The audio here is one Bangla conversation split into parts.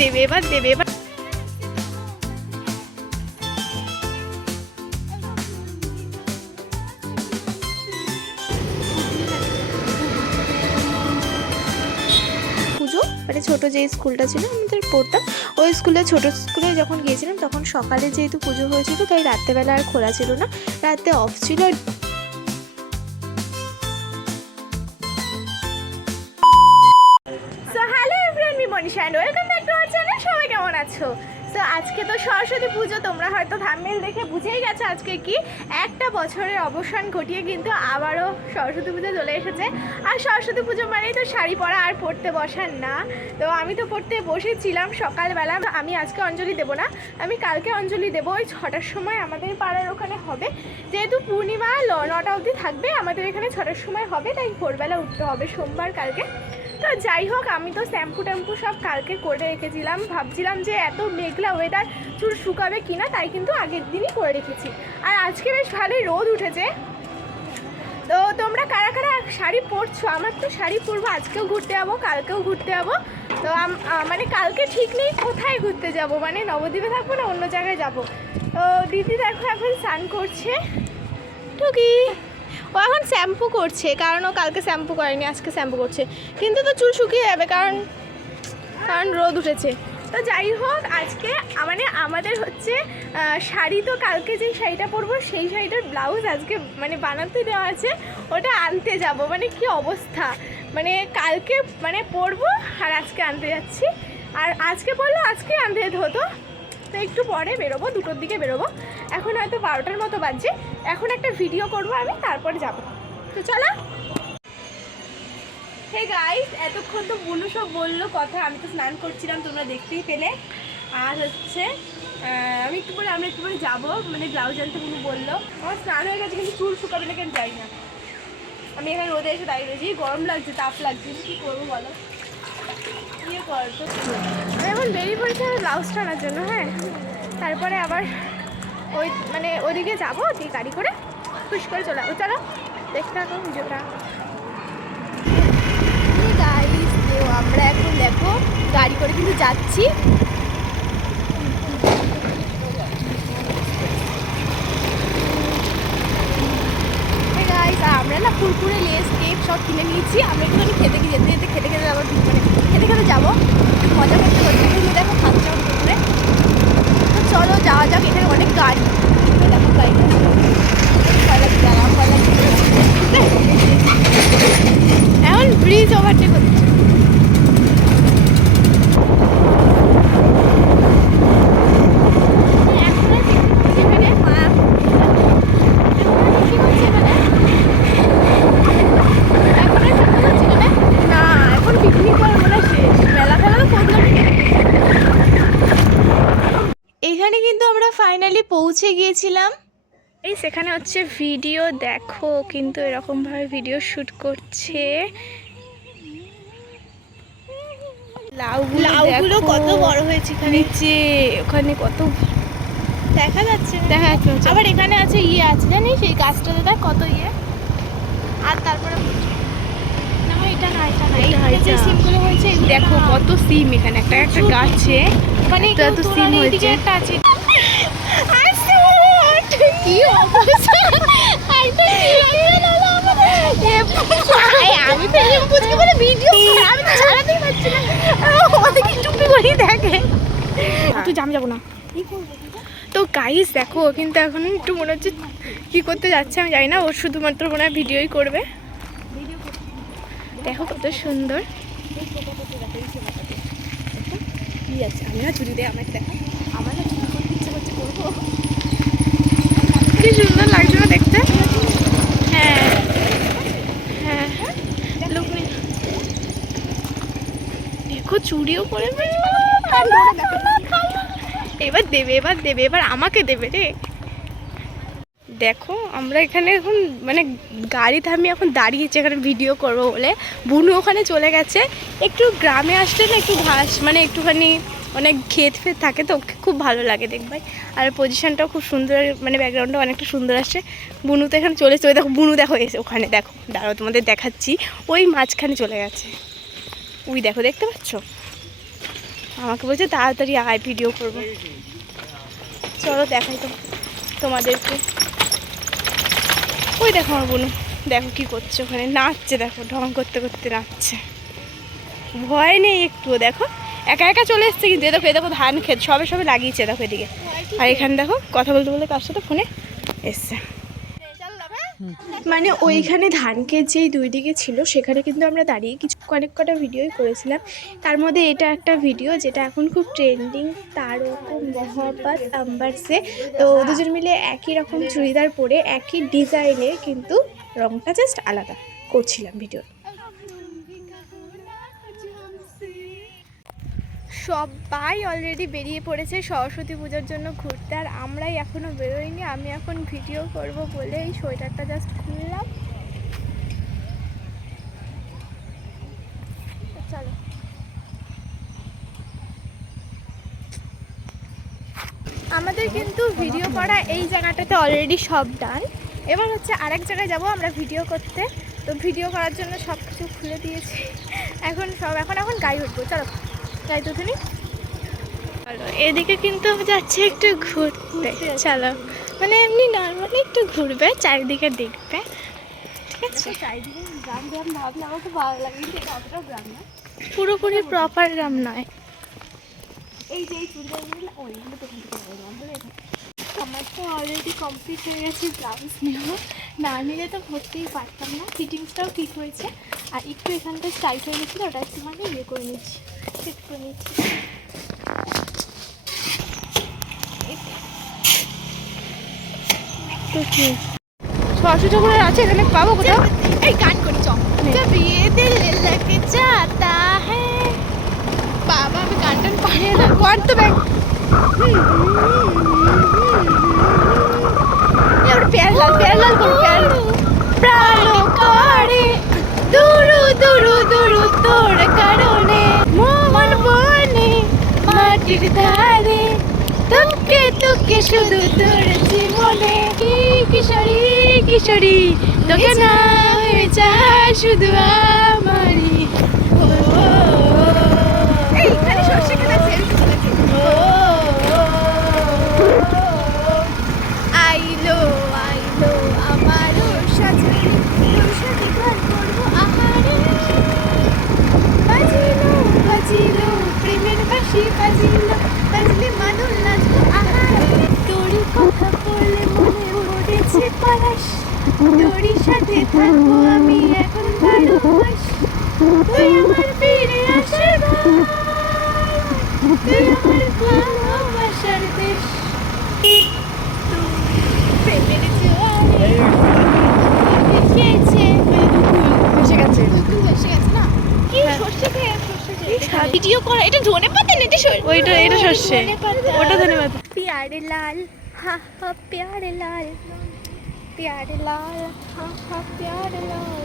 দেবে, এবার দেবে, এবার মানে ছোট যে স্কুলটা ছিল আমাদের পড়তাম, ওই স্কুলে, ছোট স্কুলে যখন গিয়েছিলাম তখন সকালে যেহেতু পুজো হয়েছিল, তাই রাত্রেবেলা আর খোলা ছিল না। রাতে অফ ছিল সো তোমরা হয়তো থাম্বনেল দেখে বুঝেই গেছো আজকে কি। একটা বছরের অবসান ঘটিয়ে কিন্তু আবারও সরস্বতী পুজো চলে এসেছে। আর সরস্বতী পুজো মানেই তো শাড়ি পরা আর পড়তে বসার না। তো আমি তো পড়তে বসেছিলাম সকালবেলা। আমি আজকে অঞ্জলি দেবো না। আমি কালকে অঞ্জলি দেবো। ওই ছটার সময় আমাদের পাড়ার ওখানে হবে। যেহেতু পূর্ণিমা নটা অবধি থাকবে, আমাদের এখানে ছটার সময় হবে। তাই ভোরবেলা উঠতে হবে সোমবার কালকে। তো যাই হোক, আমি তো শ্যাম্পু ট্যাম্পু সব কালকে করে রেখেছিলাম। ভাবছিলাম যে এত মেঘলা ওয়েদার চুল শুকাবে কিনা, তাই কিন্তু আগের দিনই করে রেখেছি। আর আজকে বেশ ভালোই রোদ উঠেছে। তো তোমরা কারা কারা শাড়ি পরছো? আমার তো শাড়ি পরবো, আজকেও ঘুরতে যাব, কালকেও ঘুরতে যাব। তো মানে কালকে ঠিক নেই, কোথায় ঘুরতে যাব? মানে নবদ্বীপে থাকব না অন্য জায়গায় যাব? তো দিদি দেখো এখন স্নান করছে। টুকি! ও এখন শ্যাম্পু করছে, কারণ ও কালকে শ্যাম্পু করেনি, আজকে শ্যাম্পু করছে। কিন্তু তো চুল শুকিয়ে যাবে, কারণ কারণ রোদ উঠেছে। তো যাই হোক, আজকে মানে আমাদের হচ্ছে শাড়ি তো কালকে যেই শাড়িটা পরবো, সেই শাড়িটার ব্লাউজ আজকে মানে বানাতে দেওয়া আছে, ওটা আনতে যাব। মানে কি অবস্থা? মানে কালকে মানে পরবো, আর আজকে আনতে যাচ্ছি। আর আজকে বলল আজকে আনতে হতো। তো একটু পরে বেরোবো, দুটোর দিকে বেরোবো। এখন হয়তো বারোটার মতো বাজছে। এখন একটা ভিডিও করব আমি, তারপরে যাব। তো চলো। হে গাইস এতক্ষণ তো বুনু সব বলল কথা, আমি তো স্নান করছিলাম, তোমরা দেখতেই পেলে। আর হচ্ছে আমি একটু পরে, আমরা একটু পরে যাব মানে ব্লাউজ আনতে বুনু বলল। আমার স্নান হয়ে গেছে, কিন্তু চুল শুকাবে না কেন যাই না। আমি এখানে রোদে এসে দাঁড়িয়ে রয়েছি, গরম লাগছে, তাপ লাগছে, কী করব বলো? এখন বেরিয়ে পড়েছি আমার ব্লাউজটা আনার জন্য হ্যাঁ। তারপরে আবার ওই মানে ওইদিকে যাব, দিয়ে গাড়ি করে খুশ করে চলে যাব চলো, দেখতে থাকো ভিডিওটা। আমরা এখন দেখো, গাড়ি করে কিন্তু যাচ্ছি। আমরা না কুরকুরে লেস কেক সব কিনে নিয়েছি। আমরা একটু খেতে গিয়ে যেতে যেতে, খেতে খেতে আবার মানে খেতে খেতে যাব একটু মজা করতে করতে কিন্তু দেখো খাচ্ছি আমার কুরকুরে তো চলো যাওয়া যাক এখানে অনেক গাড়ি এই দেখো গাড়িটা ভয় লাগছে দাঁড়াও, ভয় লাগছে এখন ব্রিজ ওভারটেক হচ্ছে না এখন পিকনিক করার মনে হয় শেষ মেলা ফেলা তো করলাম এখানে কিন্তু আমরা ফাইনালি পৌঁছে গিয়েছিলাম এই সেখানে হচ্ছে ভিডিও দেখো কিন্তু এরকমভাবে ভিডিও শ্যুট করছে। লাউগুলো। কত বড় হয়েছে এখানে। নিচে ওখানে কত দেখা যাচ্ছে দেখা যাচ্ছে আবার এখানে আছে ইয়ে আছে জানিস? এই গাছটাতে দেখ কত ইয়ে। আর তারপরে দেখো কত সিম এখানে। একটা একটা গাছে মানে সিম হয়েছে। একটা আছে। আমি তো যাব না তো গাইস দেখো, কিন্তু এখন একটু মনে হচ্ছে কি করতে যাচ্ছে, আমি জানি না, ও শুধুমাত্র মনে হয় ভিডিওই করবে। দেখো কত সুন্দর। কি আছে? আমি না চুরি দেয় আমাকে দেখা আমার না চুরি করতে ইচ্ছে করছে করব কি সুন্দর লাগছে না দেখতে? হ্যাঁ। হ্যাঁ লোক নেই। দেখো চুড়িও পরে এবার দেবে এবার দেবে এবার আমাকে দেবে রে। দেখো আমরা এখানে এখন মানে গাড়ি থামিয়ে এখন দাঁড়িয়েছি এখানে ভিডিও করব বলে। বুনু ওখানে চলে গেছে। একটু গ্রামে আসলে না একটু ঘাস মানে একটুখানি অনেক ক্ষেত ফেত থাকে তো খুব ভালো লাগে দেখবে আর পজিশনটাও খুব সুন্দর মানে ব্যাকগ্রাউন্ডটা অনেকটা সুন্দর আসছে। বুনু তো এখানে চলে ওই দেখো, বুনু দেখো, এসে ওখানে দেখো। দাঁড়াও, তোমাদের দেখাচ্ছি। ওই মাঝখানে চলে গেছে। ওই দেখো, দেখতে পাচ্ছ? আমাকে বলছে, তাড়াতাড়ি আয় ভিডিও করব। চলো, দেখাই তো তোমাদেরকে। ওই দেখো আমার বোনু, দেখো কি করছে ওখানে। নাচছে, দেখো, ঢং করতে করতে নাচছে। ভয় নেই একটুও, দেখো। একা একা চলে এসছে কিন্তু দেখো দেখো ধান ক্ষেত, সবে সবে লাগিয়েছে দেখো এদিকে। আর এখানে দেখো, কথা বলতে বলতে কার সাথে ফোনে এসছে। মানে ওইখানে ধান ক্ষেত যেই দুই দিকে ছিল, সেখানে কিন্তু আমরা দাঁড়িয়ে কিছু অনেক কটা ভিডিওই করেছিলাম। তার মধ্যে এটা একটা ভিডিও যেটা এখন খুব ট্রেন্ডিং তারকম মহাবাত আম্বারসে। তো দুজন মিলে একই রকম চুড়িদার পরে একই ডিজাইনের কিন্তু রংটা জাস্ট আলাদা করছিলাম ভিডিও সবাই অলরেডি বেরিয়ে পড়েছে, সরস্বতী পূজার জন্য ঘুরতে, আর আমরাই এখনও বেরোইনি, আমি এখন ভিডিও করব বলে এই সোয়েটারটা জাস্ট খুললাম। চলো। আমাদের কিন্তু ভিডিও করা এই জায়গাটাতে অলরেডি সব ডান এবার হচ্ছে আরেক জায়গায় যাব আমরা ভিডিও করতে। তো ভিডিও করার জন্য সব কিছু খুলে দিয়েছি। এখন সব, এখন এখন গাড়ি উঠবো, চলো। গাড়ি তো তুমি? এদিকে কিন্তু যাচ্ছে একটু ঘুরতে। চলো। মানে এমনি নর্মালি একটু ঘুরবে চারিদিকে দেখবে। ঠিক আছে? চারিদিকে গ্রাম গ্রাম ভাবলে আমার খুব ভালো লাগে কিন্তু অতটাও গ্রাম না। পুরোপুরি প্রপার গ্রাম নয়। এই যে এই চুড়িদারগুলো ওই ওইগুলো তো আমার তো অলরেডি কমপ্লিট হয়ে গেছে ব্লাউজ নেওয়া। না নিলে তো ভরতেই পারতাম না ফিটিংসটাও ঠিক হয়েছে। আর একটু এখানটা স্টাইট হয়ে গেছিল ওটা একটু মানে ইয়ে করে নিচ্ছি সেট করে নিচ্ছি। সরস্বতী ঠাকুরের আছে এখানে পাবো কোথাও? এই গান করি চল। বিয়েতে লাগে চাতা বাবা, আমি গান টান পারি না কর তো ব্যাগ। এবার প্যার লাল করো, প্যার। প্রাণ করে, দুরু দুরু দুরু তোর কারণে, মন বনে, মাটির ধারে তুকে তুকে শুধু তোর জীবনে। কি কিশোরী কিশোরী, তোকে না হয়ে শুধু আমারই। ও। সর্ষে খেলা সেলফি তুলেছে আইলো আইলো আমারও সাজনি তোর সাথে গান করব আহারে বাজিলো বাজিলো প্রেমের বাসি বাজিলো বাজলে মাদুর নাচবো আহারে তোরই কথা বললে মনে পড়েছে পলাশ তোরই সাথে থাকব আমি এখন বারো মাস তুই আমার ফিরে আসার ঘর। তুই আমার ভালোবাসার দেশ প্রেমের জোয়ারে ভেসেছে। ভেসে গেছে। তুই এসে গেছে না কি সর্ষে খেয়ে সর্ষে খেয়ে ভিডিও করা এটা ধনে পাতা না এটা ওইটা এটা সর্ষে। ওটা ধন্যবাদ প্যারে লাল হা হা প্যারে লাল। প্যারে লাল হা হা প্যারে লাল।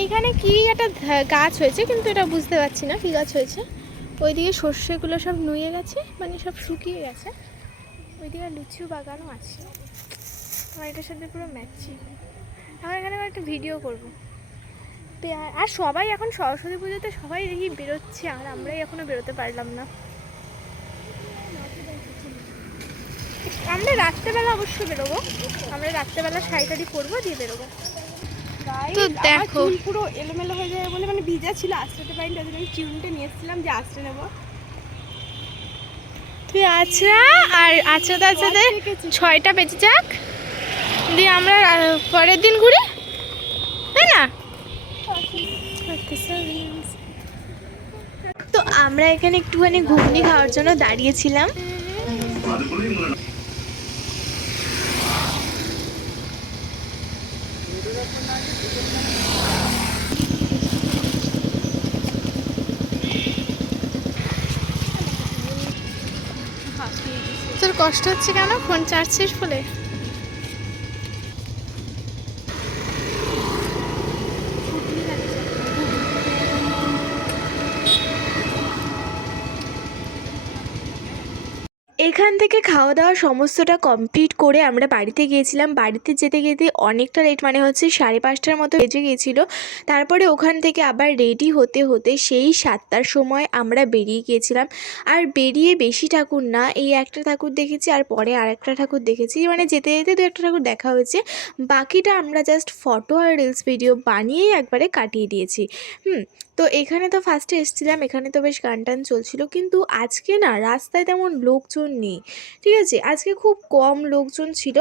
এইখানে কি একটা গাছ হয়েছে কিন্তু এটা বুঝতে পারছি না কি গাছ হয়েছে। ওইদিকে সর্ষেগুলো সব নুয়ে গেছে মানে সব শুকিয়ে গেছে। ওইদিকে লুচিও বাগানও আছে। আমার এটার সাথে পুরো ম্যাচিং আমার এখানে আবার একটা ভিডিও করব। আর সবাই এখন সরস্বতী পুজোতে সবাই দেখি বেরোচ্ছে আর আমরাই এখনও বেরোতে পারলাম না। আমরা রাত্রেবেলা অবশ্যই বেরোবো। আমরা রাত্রেবেলা শাড়ি টাড়ি পরবো দিয়ে বেরোবো। তো দেখো। চুল পুরো এলোমেলো হয়ে যায় বলে মানে ভিজা ছিল পারিনি আমি চিউনটা নিয়ে এসেছিলাম যে নেব। তুই আছড়া আর আছড়াতে আছড়াতে ছয়টা যাক। দিয়ে আমরা পরের দিন ঘুরি তাই না তো আমরা এখানে একটুখানি ঘুগনি খাওয়ার জন্য দাঁড়িয়েছিলাম। তোর কষ্ট হচ্ছে কেন? ফোন চার্জ শেষ বলে এখান থেকে খাওয়া দাওয়া সমস্তটা কমপ্লিট করে আমরা বাড়িতে গিয়েছিলাম। বাড়িতে যেতে যেতে অনেকটা লেট মানে হচ্ছে সাড়ে পাঁচটার মতো বেজে গিয়েছিল। তারপরে ওখান থেকে আবার রেডি হতে হতে সেই সাতটার সময় আমরা বেরিয়ে গিয়েছিলাম। আর বেরিয়ে বেশি ঠাকুর না, এই একটা ঠাকুর দেখেছি আর পরে আর একটা ঠাকুর দেখেছি। মানে যেতে যেতে দু একটা ঠাকুর দেখা হয়েছে। বাকিটা আমরা জাস্ট ফটো আর রিলস ভিডিও বানিয়েই একবারে কাটিয়ে দিয়েছি। হুম, তো এখানে তো ফার্স্টে এসেছিলাম, এখানে তো বেশ গান টান চলছিল। কিন্তু আজকে না রাস্তায় তেমন লোকজন নেই। ঠিক আছে? আজকে খুব কম লোকজন ছিল।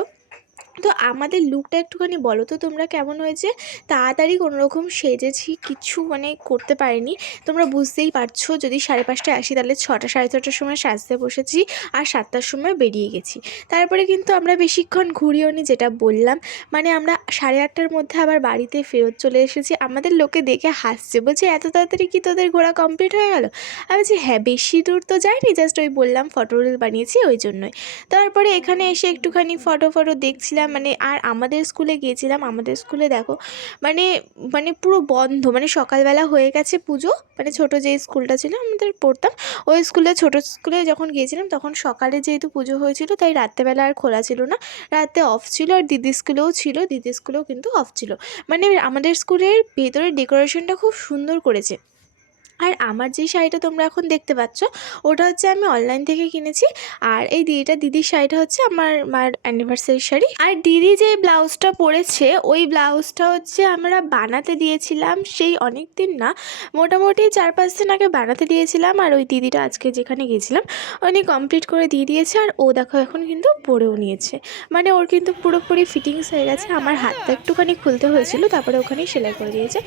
তো আমাদের লুকটা একটুখানি বলো তো, তোমরা কেমন হয়েছে? তাড়াতাড়ি কোনো রকম সেজেছি, কিছু মানে করতে পারিনি। তোমরা বুঝতেই পারছ, যদি সাড়ে পাঁচটায় আসি, তাহলে ছটা, সাড়ে ছটার সময় সাজতে বসেছি আর সাতটার সময় বেরিয়ে গেছি। তারপরে কিন্তু আমরা বেশিক্ষণ ঘুরিও নি যেটা বললাম। মানে আমরা সাড়ে আটটার মধ্যে আবার বাড়িতে ফেরত চলে এসেছি। আমাদের লোকে দেখে হাসছে, বলছে, এত তাড়াতাড়ি কি তোদের ঘোরা কমপ্লিট হয়ে গেল? আমি বলছি হ্যাঁ বেশি দূর তো যাইনি জাস্ট ওই বললাম ফটো বানিয়েছি, ওই জন্যই। তারপরে এখানে এসে একটুখানি ফটো ফটো দেখছিলাম। মানে আর আমাদের স্কুলে গিয়েছিলাম, আমাদের স্কুলে দেখো মানে মানে পুরো বন্ধ মানে সকালবেলা হয়ে গেছে পুজো মানে ছোট যে স্কুলটা ছিল আমাদের পড়তাম, ওই স্কুলে, ছোট স্কুলে যখন গিয়েছিলাম তখন সকালে যেহেতু পুজো হয়েছিল তাই রাত্রেবেলা আর খোলা ছিল না, রাতে অফ ছিল আর দিদি স্কুলেও ছিল দিদি স্কুলেও কিন্তু অফ ছিল। মানে আমাদের স্কুলের ভেতরের ডেকোরেশনটা খুব সুন্দর করেছে। আর আমার যে শাড়িটা তোমরা এখন দেখতে পাচ্ছ, ওটা হচ্ছে আমি অনলাইন থেকে কিনেছি। আর এই দিদিটা, দিদির শাড়িটা হচ্ছে আমার মার অ্যানিভার্সারি শাড়ি। আর দিদি যে ব্লাউজটা পরেছে, ওই ব্লাউজটা হচ্ছে আমরা বানাতে দিয়েছিলাম সেই অনেক দিন না, মোটামুটি চার পাঁচ দিন আগে বানাতে দিয়েছিলাম। আর ওই দিদিটা আজকে যেখানে গিয়েছিলাম, উনি কমপ্লিট করে দিয়ে দিয়েছে। আর ও দেখো এখন কিন্তু পরেও নিয়েছে। মানে ওর কিন্তু পুরোপুরি ফিটিংস হয়ে গেছে। আমার হাতটা একটুখানি খুলতে হয়েছিল, তারপরে ওখানেই সেলাই করে দিয়েছে।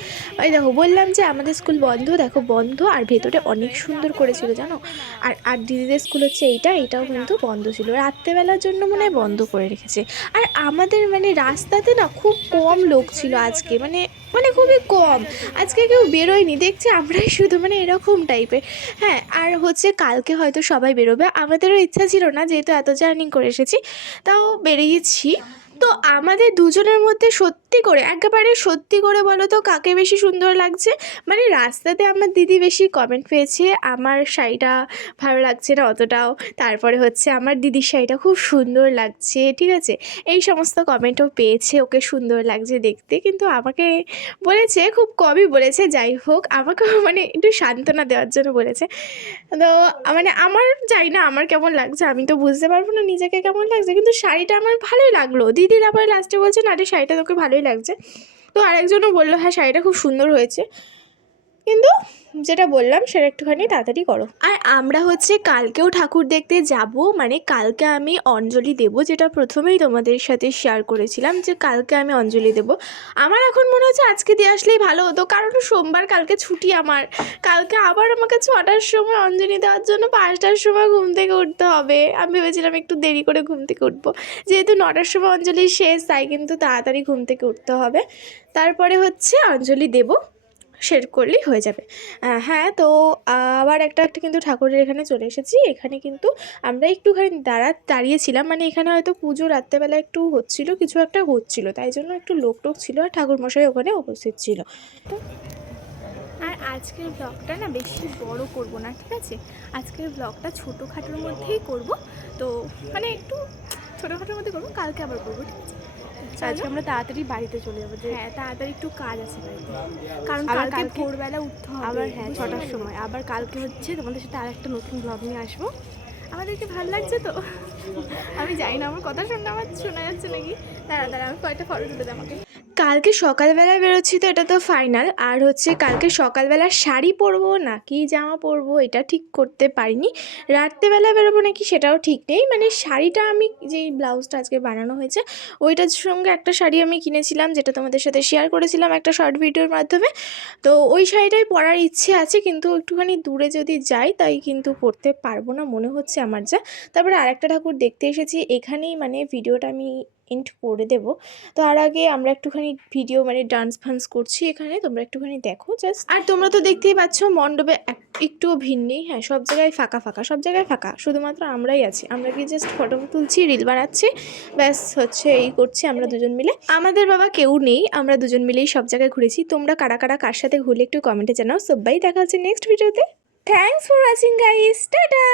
ওই দেখো, বললাম যে আমাদের স্কুল বন্ধ, দেখো, বন্ধ আর ভেতরে অনেক সুন্দর করেছিল, জানো? আর আর দিদিদের স্কুল হচ্ছে এইটা এটাও কিন্তু বন্ধ ছিল। রাত্রেবেলার জন্য মনে হয় বন্ধ করে রেখেছে। আর আমাদের মানে রাস্তাতে না খুব কম লোক ছিল আজকে মানে মানে খুবই কম। আজকে কেউ বেরোয়নি, দেখছি আমরাই শুধু মানে এরকম টাইপের হ্যাঁ আর হচ্ছে কালকে হয়তো সবাই বেরোবে। আমাদেরও ইচ্ছা ছিল না, যেহেতু এত জার্নি করে এসেছি, তাও বেরিয়েছি। তো আমাদের দুজনের মধ্যে সত্যি করে, একেবারে সত্যি করে বলো তো কাকে বেশি সুন্দর লাগছে? মানে রাস্তাতে আমার দিদি বেশি কমেন্ট পেয়েছে, আমার শাড়িটা ভালো লাগছে না অতটাও। তারপরে হচ্ছে আমার দিদির শাড়িটা খুব সুন্দর লাগছে, ঠিক আছে? এই সমস্ত কমেন্টও পেয়েছে, ওকে সুন্দর লাগছে দেখতে। কিন্তু আমাকে বলেছে, খুব কমই বলেছে, যাই হোক, আমাকে মানে একটু সান্ত্বনা দেওয়ার জন্য বলেছে। তো মানে আমার যাই না, আমার কেমন লাগছে, আমি তো বুঝতে পারব না নিজেকে কেমন লাগছে, কিন্তু শাড়িটা আমার ভালোই লাগল। দিদির আবার লাস্টে বলছে, না রে, শাড়িটা তোকে ভালোই লাগছে। তো আরেকজনও বলল হ্যাঁ শাড়িটা খুব সুন্দর হয়েছে। কিন্তু যেটা বললাম সেটা একটুখানি তাড়াতাড়ি করো। আর আমরা হচ্ছে কালকেও ঠাকুর দেখতে যাব মানে কালকে আমি অঞ্জলি দেব, যেটা প্রথমেই তোমাদের সাথে শেয়ার করেছিলাম যে কালকে আমি অঞ্জলি দেব। আমার এখন মনে হচ্ছে আজকে দিয়ে আসলেই ভালো হতো, কারণ সোমবার কালকে ছুটি আমার। কালকে আবার আমাকে ছটার সময় অঞ্জলি দেওয়ার জন্য পাঁচটার সময় ঘুম থেকে উঠতে হবে। আমি ভেবেছিলাম একটু দেরি করে ঘুম থেকে উঠবো। যেহেতু নটার সময় অঞ্জলি শেষ, তাই কিন্তু তাড়াতাড়ি ঘুম থেকে উঠতে হবে। তারপরে হচ্ছে অঞ্জলি দেবো। শের করলেই হয়ে যাবে। হ্যাঁ তো আবার একটা একটা কিন্তু ঠাকুরের এখানে চলে এসেছি। এখানে কিন্তু আমরা একটুখানি দাঁড়া, দাঁড়িয়েছিলাম। মানে এখানে হয়তো পুজো রাত্রেবেলা একটু হচ্ছিল, কিছু একটা হচ্ছিল। তাই জন্য একটু লোক টোক ছিল আর ঠাকুর মশাই ওখানে উপস্থিত ছিল। তো আর আজকের ব্লগটা না বেশি বড় করব না, ঠিক আছে? আজকের ব্লগটা ছোটোখাটোর মধ্যেই করব। তো মানে একটু ছোটোখাটোর মধ্যে করব, কালকে আবার করব, ঠিক আছে? আজকে আমরা তাড়াতাড়ি বাড়িতে চলে যাব যে হ্যাঁ তাড়াতাড়ি একটু কাজ আছে বাড়িতে। কারণ কালকে ভোরবেলা উঠতে হবে আবার হ্যাঁ ছটার সময়। আবার কালকে হচ্ছে তোমাদের সাথে আর একটা নতুন ব্লগ নিয়ে আসব। আমাদেরকে ভালো লাগছে তো? আমি জানি না আমার কথা শুনে আমার শোনা যাচ্ছে নাকি? দাঁড়া দাঁড়া আমি কয়েকটা ফটো তুলে দেবো আমাকে। কালকে সকালবেলা বেরোচ্ছি তো, এটা তো ফাইনাল আর হচ্ছে কালকে সকালবেলা শাড়ি পরবো নাকি জামা পরবো এটা ঠিক করতে পারিনি। রাত্রেবেলা বেরোবো নাকি সেটাও ঠিক নেই মানে শাড়িটা আমি যেই ব্লাউজটা আজকে বানানো হয়েছে, ওইটার সঙ্গে একটা শাড়ি আমি কিনেছিলাম, যেটা তোমাদের সাথে শেয়ার করেছিলাম একটা শর্ট ভিডিওর মাধ্যমে। তো ওই শাড়িটাই পরার ইচ্ছে আছে, কিন্তু একটুখানি দূরে যদি যাই, তাই কিন্তু পরতে পারব না, মনে হচ্ছে আমার যা। তারপরে আরেকটা ঠাকুর দেখতে এসেছি, এখানেই মানে ভিডিওটা আমি এন্ড করে দেব। তো আর আগে আমরা একটুখানি ভিডিও মানে ডান্স ফান্স করছি এখানে, তোমরা একটুখানি দেখো জাস্ট আর তোমরা তো দেখতেই পাচ্ছ মণ্ডপে এক- একটুও ভিড় নেই হ্যাঁ সব জায়গায় ফাঁকা ফাঁকা, সব জায়গায় ফাঁকা, শুধুমাত্র আমরাই আছি। আমরা কি জাস্ট ফটো তুলছি রিল বানাচ্ছি, ব্যাস হচ্ছে এই করছি আমরা দুজন মিলে। আমাদের বাবা কেউ নেই, আমরা দুজন মিলেই সব জায়গায় ঘুরেছি। তোমরা কারা কারা কার সাথে ঘুরলে একটু কমেন্টে জানাও। সবাই দেখা হচ্ছে নেক্সট ভিডিওতে thanks for watching guys tata